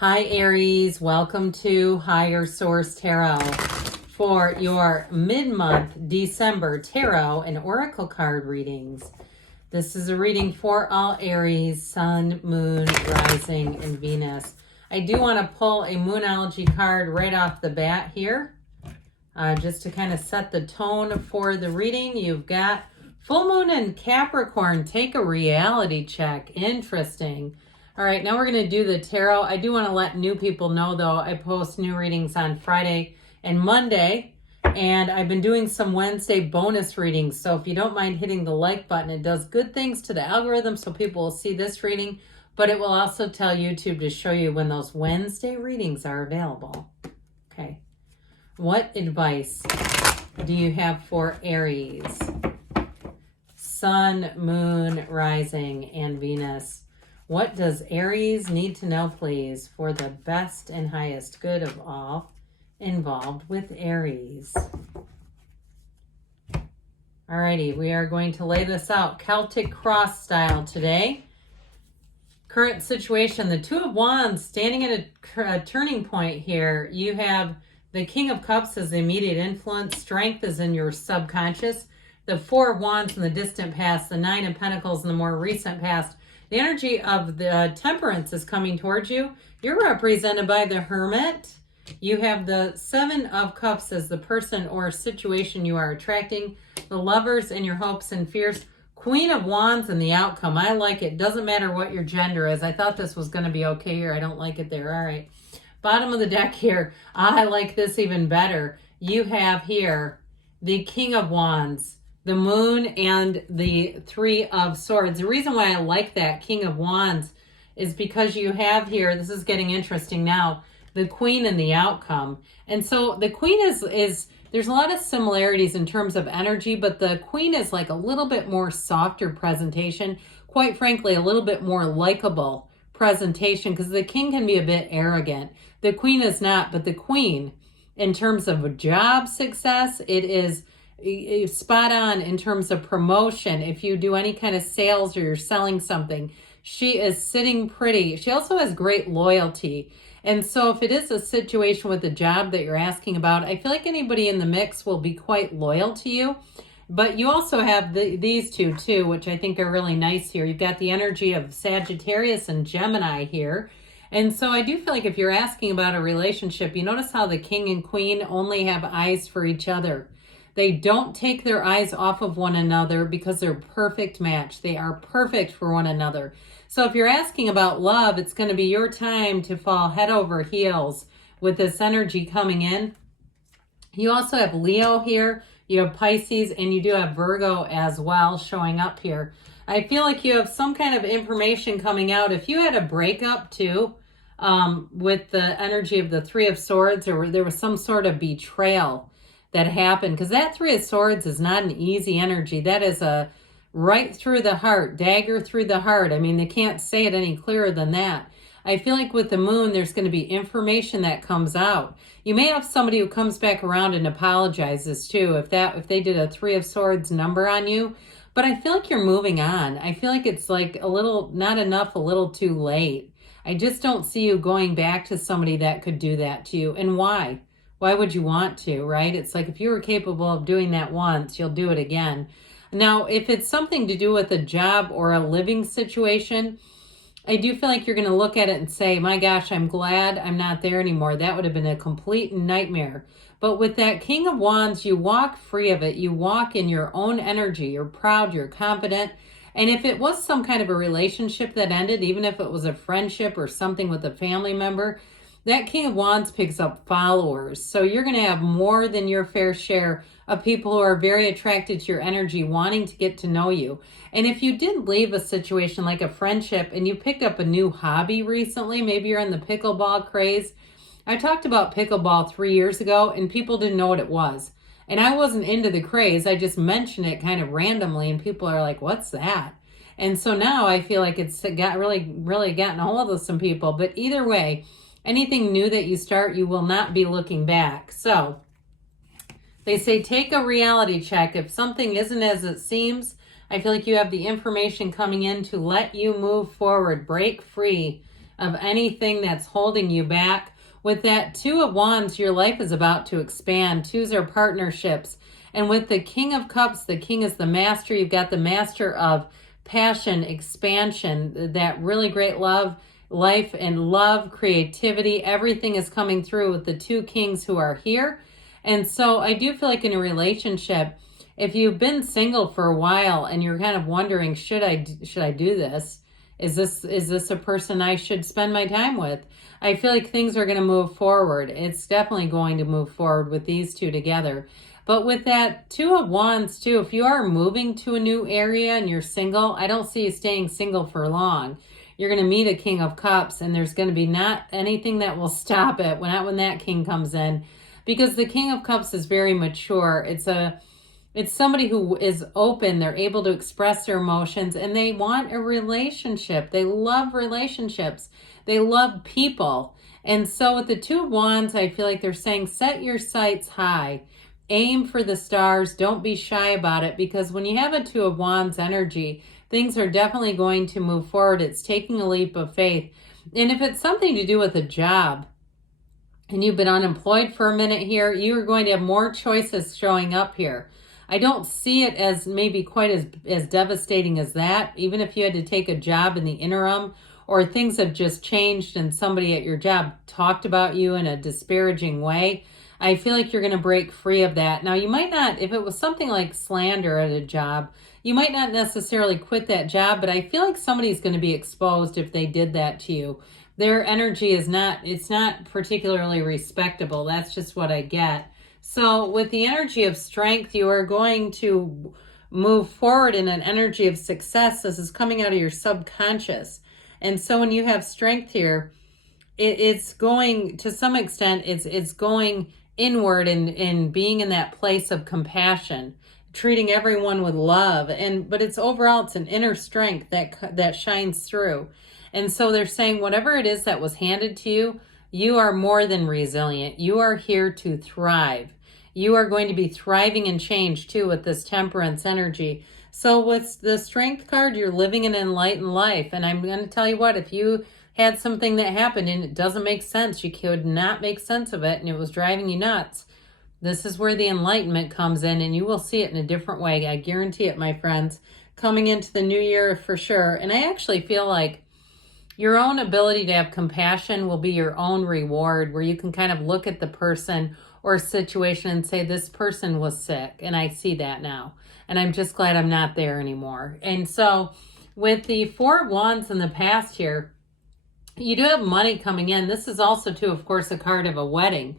Hi Aries, welcome to Higher Source Tarot for your mid-month December tarot and oracle card readings. This is a reading for all Aries, Sun, Moon, Rising, and Venus. I do want to pull a Moonology card right off the bat here, just to kind of set the tone for the reading. You've got Full Moon in Capricorn. Take a reality check. Interesting. All right, now we're going to do the tarot. I do want to let new people know, though, I post new readings on Friday and Monday, and I've been doing some Wednesday bonus readings. So if you don't mind hitting the like button, it does good things to the algorithm so people will see this reading, but it will also tell YouTube to show you when those Wednesday readings are available. Okay. What advice do you have for Aries? Sun, Moon, Rising, and Venus. What does Aries need to know, please, for the best and highest good of all involved with Aries? Alrighty, we are going to lay this out Celtic cross style today. Current situation, the Two of Wands standing at a turning point here. You have the King of Cups as the immediate influence. Strength is in your subconscious. The Four of Wands in the distant past. The Nine of Pentacles in the more recent past. The energy of the Temperance is coming towards you. You're represented by the Hermit. You have the Seven of Cups as the person or situation you are attracting. The Lovers and your hopes and fears. Queen of Wands and the outcome. I like it. Doesn't matter what your gender is. I thought this was going to be okay here. I don't like it there. All right. Bottom of the deck here. I like this even better. You have here the King of Wands, the Moon, and the Three of Swords. The reason why I like that King of Wands is because you have here, this is getting interesting now, the Queen and the outcome. And so the Queen is there's a lot of similarities in terms of energy, but the Queen is like a little bit more softer presentation. Quite frankly, a little bit more likable presentation, because the King can be a bit arrogant. The Queen is not, but the Queen, in terms of job success, it is spot on in terms of promotion. If you do any kind of sales or you're selling something, she is sitting pretty. She also has great loyalty. And so if it is a situation with a job that you're asking about, I feel like anybody in the mix will be quite loyal to you. But you also have these two too, which I think are really nice here. You've got the energy of Sagittarius and Gemini here. And so I do feel like if you're asking about a relationship, you notice how the King and Queen only have eyes for each other. They don't take their eyes off of one another because they're a perfect match. They are perfect for one another. So if you're asking about love, it's going to be your time to fall head over heels with this energy coming in. You also have Leo here. You have Pisces, and you do have Virgo as well showing up here. I feel like you have some kind of information coming out. If you had a breakup too, with the energy of the Three of Swords, or there was some sort of betrayal that happened, because that Three of Swords is not an easy energy. That is a right through the heart, dagger through the heart. I mean, they can't say it any clearer than that. I feel like with the Moon, there's going to be information that comes out. You may have somebody who comes back around and apologizes too, if they did a Three of Swords number on you. But I feel like you're moving on. I feel like it's like a little, not enough, a little too late. I just don't see you going back to somebody that could do that to you. And why? Why would you want to, right? It's like if you were capable of doing that once, you'll do it again. Now, if it's something to do with a job or a living situation, I do feel like you're going to look at it and say, my gosh, I'm glad I'm not there anymore. That would have been a complete nightmare. But with that King of Wands, you walk free of it. You walk in your own energy. You're proud, you're confident. And if it was some kind of a relationship that ended, even if it was a friendship or something with a family member, that King of Wands picks up followers. So you're going to have more than your fair share of people who are very attracted to your energy, wanting to get to know you. And if you did leave a situation like a friendship and you picked up a new hobby recently, maybe you're in the pickleball craze. I talked about pickleball 3 years ago and people didn't know what it was. And I wasn't into the craze. I just mentioned it kind of randomly and people are like, what's that? And so now I feel like it's got really gotten a hold of some people. But either way, anything new that you start, you will not be looking back. So they say take a reality check. If something isn't as it seems, I feel like you have the information coming in to let you move forward, break free of anything that's holding you back. With that Two of Wands, your life is about to expand. Twos are partnerships. And with the King of Cups, the King is the master. You've got the master of passion, expansion, that really great love, life and love, creativity. Everything is coming through with the two kings who are here. And so I do feel like in a relationship, if you've been single for a while and you're kind of wondering, should I do this? Is this a person I should spend my time with? I feel like things are going to move forward. It's definitely going to move forward with these two together. But with that Two of Wands too, if you are moving to a new area and you're single, I don't see you staying single for long. You're going to meet a King of Cups, and there's going to be not anything that will stop it when that king comes in, because the King of Cups is very mature. It's somebody who is open. They're able to express their emotions, and they want a relationship. They love relationships. They love people. And so with the Two of Wands, I feel like they're saying, set your sights high. Aim for the stars. Don't be shy about it, because when you have a Two of Wands energy, things are definitely going to move forward. It's taking a leap of faith. And if it's something to do with a job, and you've been unemployed for a minute here, you are going to have more choices showing up here. I don't see it as maybe quite as devastating as that, even if you had to take a job in the interim, or things have just changed and somebody at your job talked about you in a disparaging way. I feel like you're going to break free of that. Now, you might not, if it was something like slander at a job, you might not necessarily quit that job, but I feel like somebody's going to be exposed if they did that to you. Their energy is it's not particularly respectable. That's just what I get. So with the energy of strength, you are going to move forward in an energy of success. This is coming out of your subconscious. And so when you have strength here, it's going, to some extent, it's going inward and being in that place of compassion, treating everyone with love. But it's overall, it's an inner strength that shines through. And so they're saying whatever it is that was handed to you, you are more than resilient. You are here to thrive. You are going to be thriving in change too with this Temperance energy. So with the Strength card, you're living an enlightened life. And I'm going to tell you what, if you had something that happened and it doesn't make sense, you could not make sense of it, and it was driving you nuts, this is where the enlightenment comes in, and you will see it in a different way. I guarantee it, my friends, coming into the new year for sure. And I actually feel like your own ability to have compassion will be your own reward, where you can kind of look at the person or situation and say, this person was sick, and I see that now, and I'm just glad I'm not there anymore. And so with the Four of Wands in the past here, you do have money coming in. This is also too, of course, a card of a wedding.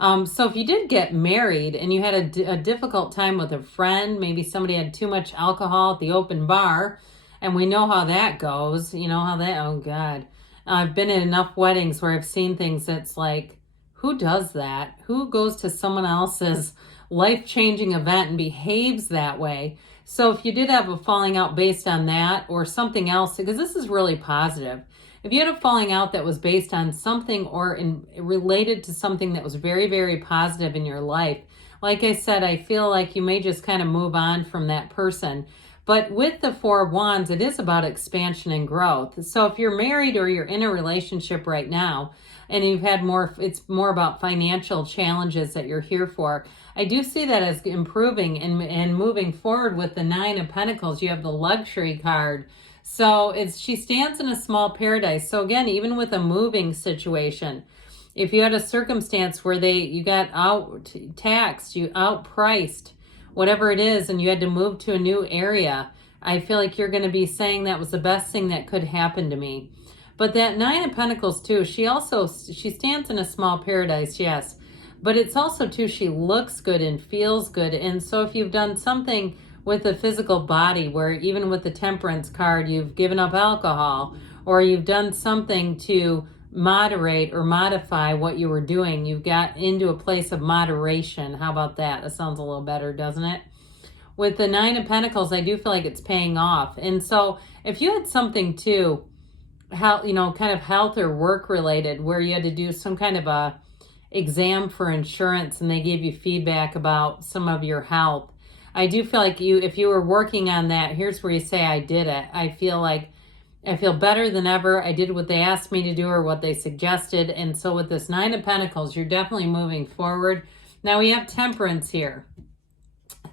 So if you did get married and you had a difficult time with a friend, maybe somebody had too much alcohol at the open bar, and we know how that goes. You know how that, oh God. I've been in enough weddings where I've seen things that's like, who does that? Who goes to someone else's life-changing event and behaves that way? So if you did have a falling out based on that or something else, because this is really positive. If you had a falling out that was based on something or related to something that was very, very positive in your life, like I said, I feel like you may just kind of move on from that person. But with the Four of Wands, it is about expansion and growth. So if you're married or you're in a relationship right now, and you've had it's more about financial challenges that you're here for, I do see that as improving and moving forward. With the Nine of Pentacles, you have the Luxury card. So she stands in a small paradise. So again, even with a moving situation, if you had a circumstance where you got out taxed, you outpriced, whatever it is, and you had to move to a new area, I feel like you're going to be saying that was the best thing that could happen to me. But that Nine of Pentacles too, she stands in a small paradise, yes. But it's also too, she looks good and feels good. And so if you've done something with the physical body, where even with the Temperance card, you've given up alcohol, or you've done something to moderate or modify what you were doing, you've got into a place of moderation. How about that? That sounds a little better, doesn't it? With the Nine of Pentacles, I do feel like it's paying off. And so if you had something too, kind of health or work related, where you had to do some kind of a exam for insurance and they gave you feedback about some of your health, I do feel like if you were working on that, here's where you say, I did it. I feel like I feel better than ever. I did what they asked me to do or what they suggested. And so with this Nine of Pentacles, you're definitely moving forward. Now we have Temperance here.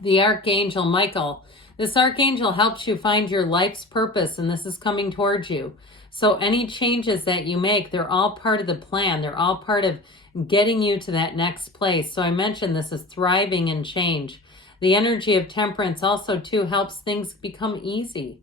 The Archangel Michael. This Archangel helps you find your life's purpose, and this is coming towards you. So any changes that you make, they're all part of the plan. They're all part of getting you to that next place. So I mentioned this is thriving in change. The energy of Temperance also too helps things become easy.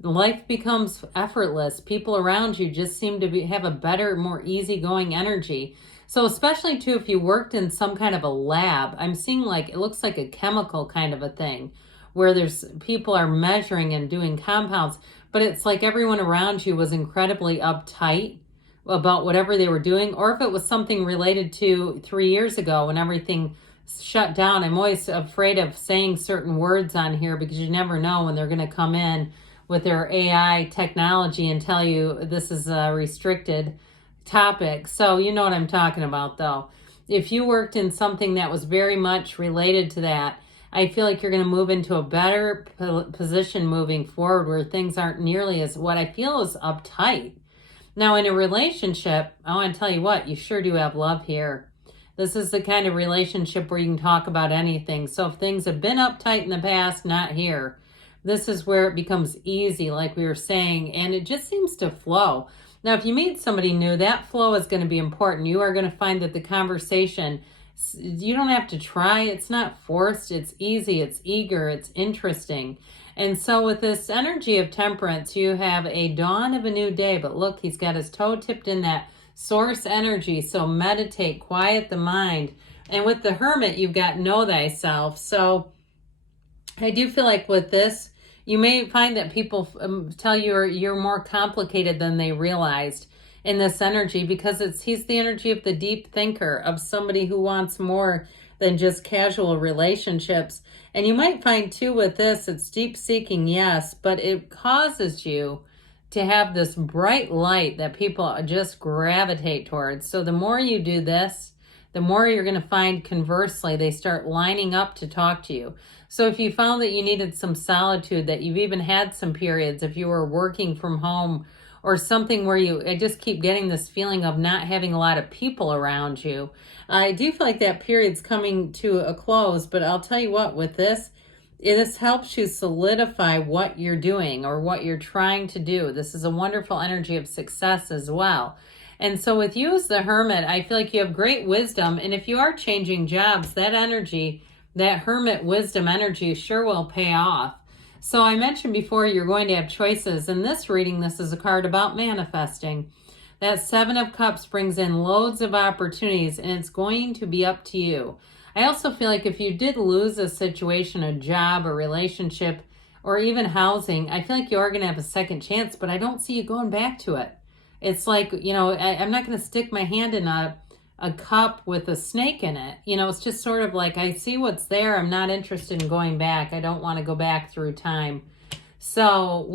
Life becomes effortless. People around you just seem to have a better, more easygoing energy. So especially too, if you worked in some kind of a lab, I'm seeing like, it looks like a chemical kind of a thing where people are measuring and doing compounds, but it's like everyone around you was incredibly uptight about whatever they were doing. Or if it was something related to 3 years ago when everything shut down. I'm always afraid of saying certain words on here because you never know when they're going to come in with their AI technology and tell you this is a restricted topic. So you know what I'm talking about though. If you worked in something that was very much related to that, I feel like you're going to move into a better position moving forward where things aren't nearly as what I feel is uptight. Now in a relationship, I want to tell you what, you sure do have love here. This is the kind of relationship where you can talk about anything. So if things have been uptight in the past, not here. This is where it becomes easy, like we were saying, and it just seems to flow. Now, if you meet somebody new, that flow is going to be important. You are going to find that the conversation, you don't have to try. It's not forced. It's easy. It's eager. It's interesting. And so with this energy of Temperance, you have a dawn of a new day. But look, he's got his toe tipped in that source energy. So meditate, quiet the mind. And with the Hermit, you've got know thyself. So I do feel like with this, you may find that people tell you you're more complicated than they realized in this energy because he's the energy of the deep thinker, of somebody who wants more than just casual relationships. And you might find too with this, it's deep seeking, yes, but it causes you to have this bright light that people just gravitate towards. So the more you do this, the more you're going to find conversely, they start lining up to talk to you. So if you found that you needed some solitude, that you've even had some periods, if you were working from home or something where I just keep getting this feeling of not having a lot of people around you. I do feel like that period's coming to a close, but I'll tell you what, with this helps you solidify what you're doing or what you're trying to do. This is a wonderful energy of success as well. And so with you as the Hermit, I feel like you have great wisdom. And if you are changing jobs, that energy, that Hermit wisdom energy sure will pay off. So I mentioned before, you're going to have choices. In this reading, this is a card about manifesting. That Seven of Cups brings in loads of opportunities, and it's going to be up to you. I also feel like if you did lose a situation, a job, a relationship, or even housing, I feel like you are going to have a second chance, but I don't see you going back to it. It's like, I'm not going to stick my hand in a cup with a snake in it. It's just sort of like, I see what's there. I'm not interested in going back. I don't want to go back through time. So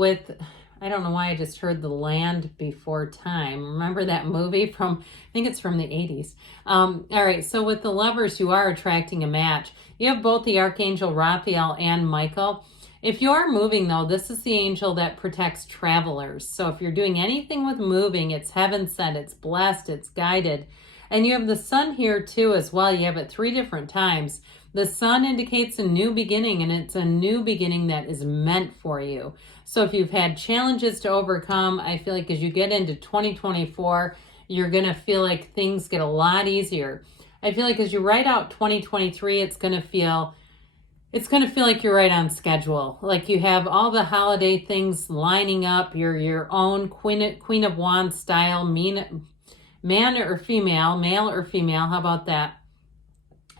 I don't know why I just heard The Land Before Time. Remember that movie I think it's from the 80s. All right, so with the Lovers, you are attracting a match. You have both the Archangel Raphael and Michael. If you are moving, though, this is the angel that protects travelers. So if you're doing anything with moving, it's heaven sent, it's blessed, it's guided. And you have the Sun here, too, as well. You have it 3 different times. The Sun indicates a new beginning, and it's a new beginning that is meant for you. So if you've had challenges to overcome, I feel like as you get into 2024, you're going to feel like things get a lot easier. I feel like as you write out 2023, it's going to feel like you're right on schedule. Like you have all the holiday things lining up, your own Queen of Wands style, man or female, male or female. How about that?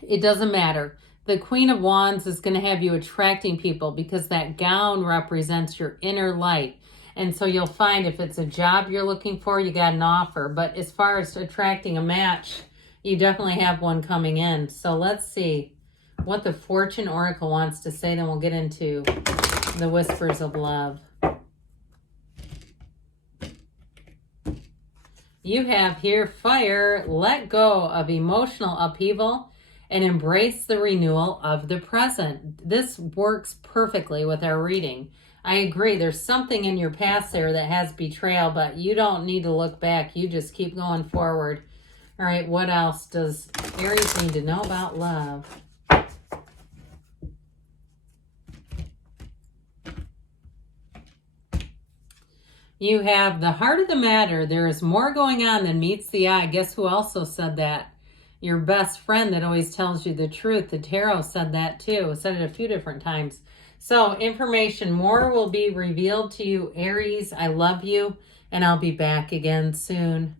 It doesn't matter. The Queen of Wands is going to have you attracting people because that gown represents your inner light. And so you'll find if it's a job you're looking for, you got an offer. But as far as attracting a match, you definitely have one coming in. So let's see what the Fortune Oracle wants to say. Then we'll get into the whispers of love. You have here fire. Let go of emotional upheaval and embrace the renewal of the present. This works perfectly with our reading. I agree. There's something in your past there that has betrayal, but you don't need to look back. You just keep going forward. All right, what else does Aries need to know about love? You have the heart of the matter. There is more going on than meets the eye. Guess who also said that? Your best friend that always tells you the truth. The tarot said that too. Said it a few different times. So information, more will be revealed to you, Aries. I love you, and I'll be back again soon.